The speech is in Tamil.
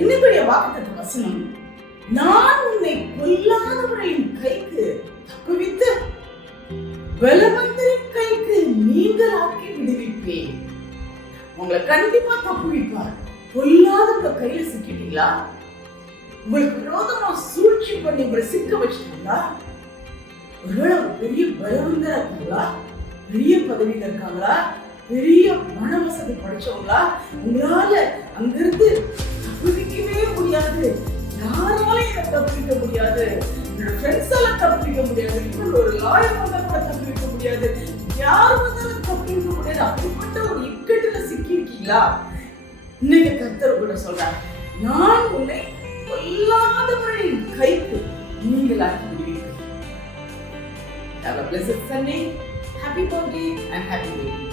இன்னைக்குரிய வாக்குத்தத்த வசனம், நான் உன்னை பொல்லாதவர்களின் கைக்கு தப்புவித்து பலவந்தரின் கைக்கு நீங்களாக்கி விடுவிப்பேன். உங்களை கண்டிப்பா தப்புவிப்பார். பொல்லாதவங்க கையில சிக்கிட்டீங்களா? உங்களுக்கு விரோதமா சூழ்ச்சி பண்ணி உங்களை சிக்க வச்சிட்டீங்களா? ஒருவேளை பெரிய பலவந்தரா இருக்காங்களா? பெரிய பதவியில இருக்காங்களா? பெரிய மன வசதி படிச்சவங்களா? உங்களால அங்கிருந்து தப்பிக்கவே முடியாது. யாராலையும் இதை தப்பிக்க முடியாது. என்னோட ஃப்ரெண்ட்ஸால தப்பிக்க முடியாது. இன்னொரு ஒரு லாயர் வந்தா கூட தப்பிக்க முடியாது. யார் வந்தாலும் தப்பிக்க முடியாது. அப்படிப்பட்ட ஒரு இக்கட்டுல சிக்கி இருக்கீங்களா? இன்னைக்கு கர்த்தர் கூட சொல்றார், நான் உன்னை பொல்லாதவர்களின் கைக்கு நீங்களாக்கி விடுவீர்கள். Have a blessed Sunday. Happy birthday and happy wedding.